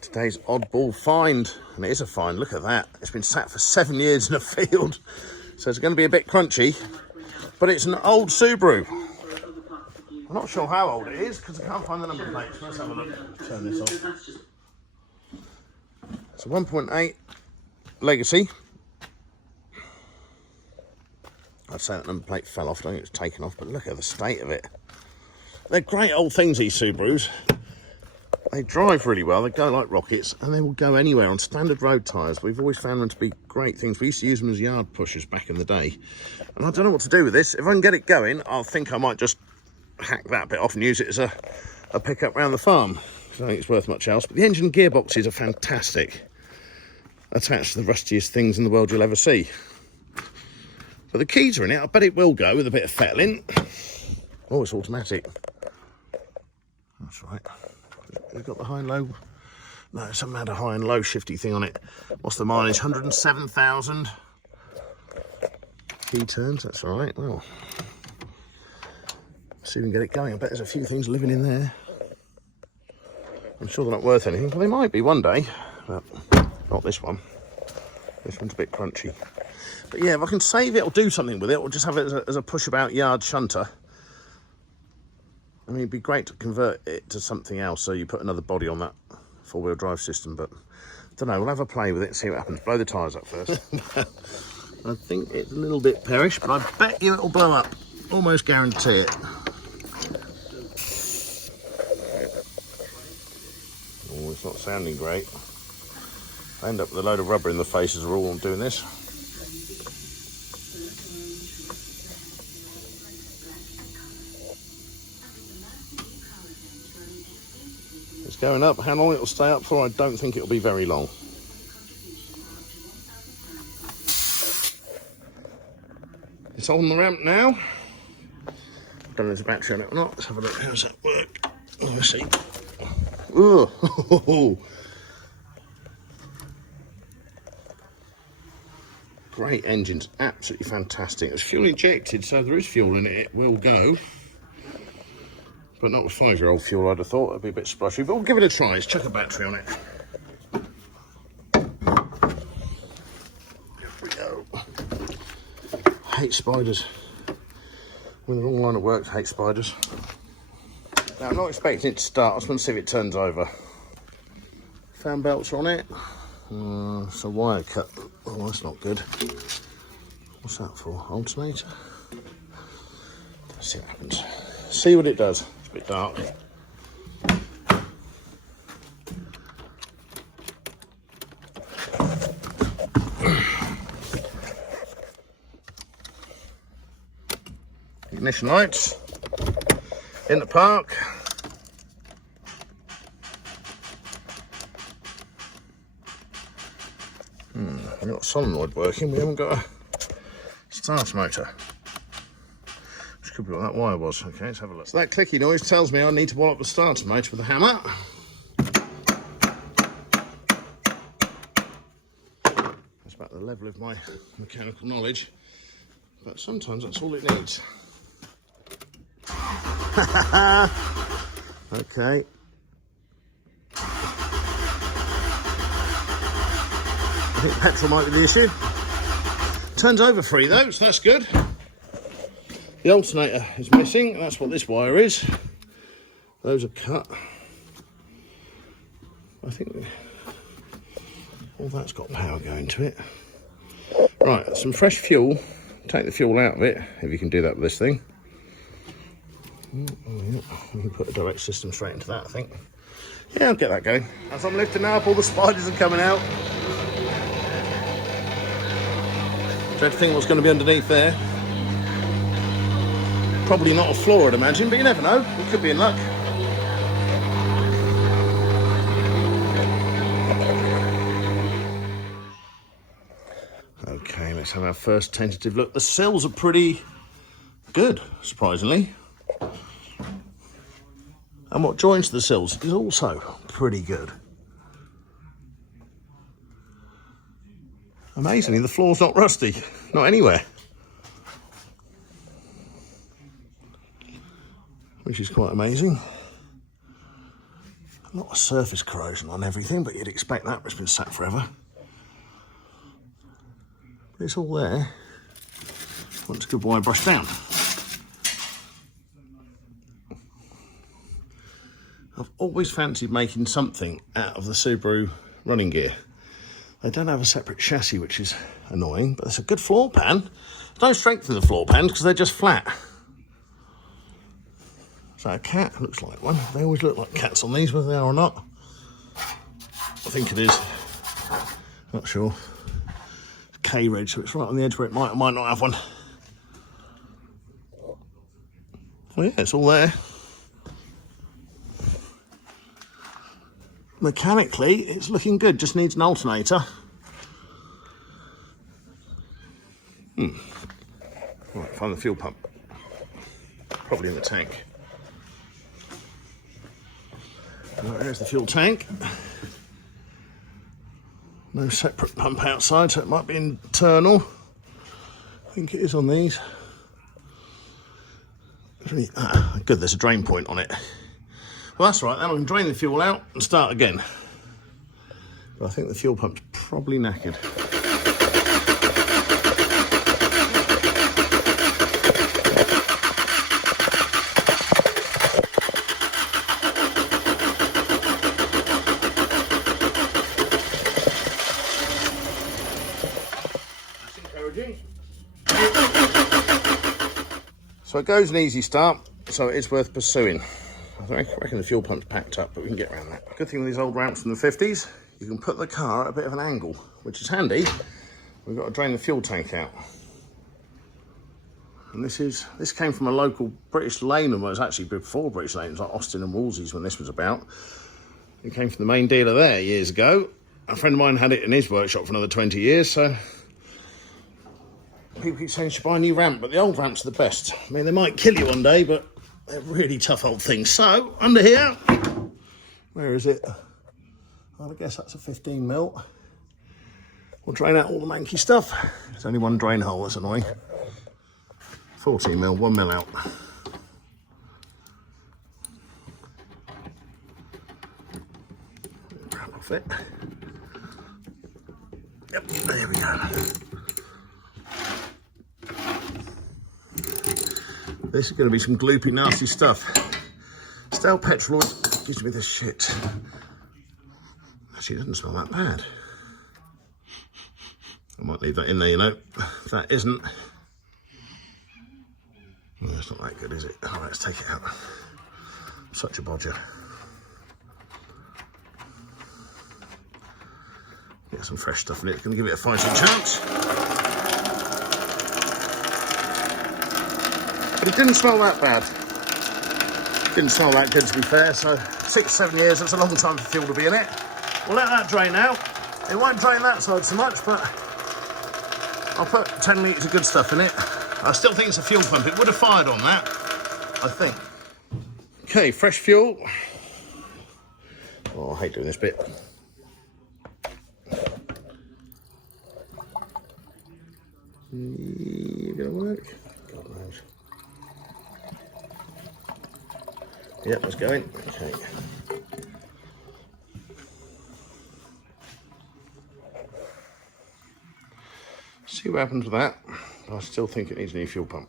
Today's oddball find, and it is a find, look at that. It's been sat for 7 years in a field, so it's going to be a bit crunchy, but it's an old Subaru. I'm not sure how old it is, because I can't find the number plates. Let's have a look. Turn this off. It's a 1.8 Legacy. I'd say that number plate fell off, I don't think it was taken off, but look at the state of it. They're great old things, these Subarus. They drive really well, they go like rockets, and they will go anywhere on standard road tyres. We've always found them to be great things. We used to use them as yard pushers back in the day. And I don't know what to do with this. If I can get it going, I'll think I might just hack that bit off and use it as a pickup around the farm. I don't think it's worth much else. But the engine and gearboxes are fantastic. Attached to the rustiest things in the world you'll ever see. But the keys are in it. I bet it will go with a bit of fettling. Oh, it's automatic. That's right. We've got the high and low. No, something had a high and low shifty thing on it. What's the mileage? 107,000. Key turns, that's all right. Well, see if we can get it going. I bet there's a few things living in there. I'm sure they're not worth anything, but they might be one day. But not this one. This one's a bit crunchy. But yeah, if I can save it or do something with it, or just have it as a push-about yard shunter. I mean, it'd be great to convert it to something else, so you put another body on that four-wheel drive system, but I don't know, we'll have a play with it and see what happens. Blow the tyres up first. I think it's a little bit perish, but I bet you it'll blow up. Almost guarantee it. Oh, it's not sounding great. I end up with a load of rubber in the face as a rule while I'm doing this. It's going up. How long it'll stay up for, I don't think it'll be very long. It's on the ramp now. I don't know if there's a battery on it or not. Let's have a look. How does that work? Let's see. Oh, great engines, absolutely fantastic. It's fuel injected, so there is fuel in it. It will go. But not with 5-year-old fuel, I'd have thought. It'd be a bit splashy, but we'll give it a try. Let's chuck a battery on it. Here we go. I hate spiders. When the wrong line of work, I hate spiders. Now, I'm not expecting it to start. I just want to see if it turns over. Fan belts are on it. It's a wire cut. Oh, that's not good. What's that for? Alternator? Let's see what happens. See what it does. It's a bit dark. Ignition lights. In the park. We've got a solenoid working. We haven't got a starter motor. Which could be what that wire was. Okay, let's have a look. So that clicky noise tells me I need to wall up the starter motor with a hammer. That's about the level of my mechanical knowledge. But sometimes that's all it needs. Okay. I think petrol might be the issue. Turns over free though, so that's good. The alternator is missing, that's what this wire is. Those are cut. I think all that's got power going to it. Right, some fresh fuel. Take the fuel out of it, if you can do that with this thing. Oh, yeah. You can put a direct system straight into that, I think. Yeah, I'll get that going. As I'm lifting up, all the spiders are coming out. Dread to think what's going to be underneath there. Probably not a floor, I'd imagine, but you never know. We could be in luck. Okay, let's have our first tentative look. The sills are pretty good, surprisingly. And what joins the sills is also pretty good. Amazingly, the floor's not rusty, not anywhere. Which is quite amazing. A lot of surface corrosion on everything, but you'd expect that. It's been sat forever. But it's all there. Once a good wire brush down. I've always fancied making something out of the Subaru running gear. They don't have a separate chassis, which is annoying, but it's a good floor pan. There's no strength in the floor pans because they're just flat. Is that a cat? Looks like one. They always look like cats on these, whether they are or not. I think it is. Not sure. K-Reg, so it's right on the edge where it might or might not have one. Well, yeah, it's all there. Mechanically, it's looking good, just needs an alternator. Right, find the fuel pump. Probably in the tank. Right, there's the fuel tank. No separate pump outside, so it might be internal. I think it is on these. Really, good, there's a drain point on it. Well, that's right, then I can drain the fuel out and start again. But I think the fuel pump's probably knackered. That's encouraging. So it goes an easy start, so it is worth pursuing. I reckon the fuel pump's packed up, but we can get around that. Good thing with these old ramps from the 50s, you can put the car at a bit of an angle, which is handy. We've got to drain the fuel tank out. And this came from a local British lane, and it was actually before British lane, it was like Austin and Wolsey's when this was about. It came from the main dealer there years ago. A friend of mine had it in his workshop for another 20 years, so people keep saying you should buy a new ramp, but the old ramps are the best. I mean, they might kill you one day, but they're really tough old things. So, under here, where is it? Well, I guess that's a 15mm. We'll drain out all the manky stuff. There's only one drain hole, that's annoying. 14mm, 1mm out. Wrap off it. Yep, there we go. This is going to be some gloopy, nasty stuff. Stale petrol gives me this shit. Actually, it doesn't smell that bad. I might leave that in there, you know. If that isn't, well, it's not that good, is it? All right, let's take it out. Such a bodger. Get some fresh stuff in it. It's going to give it a fighting chance. But it didn't smell that bad. Didn't smell that good, to be fair. So 6-7 years, that's a long time for fuel to be in it. We'll let that drain out. It won't drain that side so much, but I'll put 10 litres of good stuff in it. I still think it's a fuel pump. It would have fired on that, I think. Okay, fresh fuel. Oh, I hate doing this bit. Gonna work? God knows. Yep, that's going. Okay. See what happens with that. I still think it needs a new fuel pump.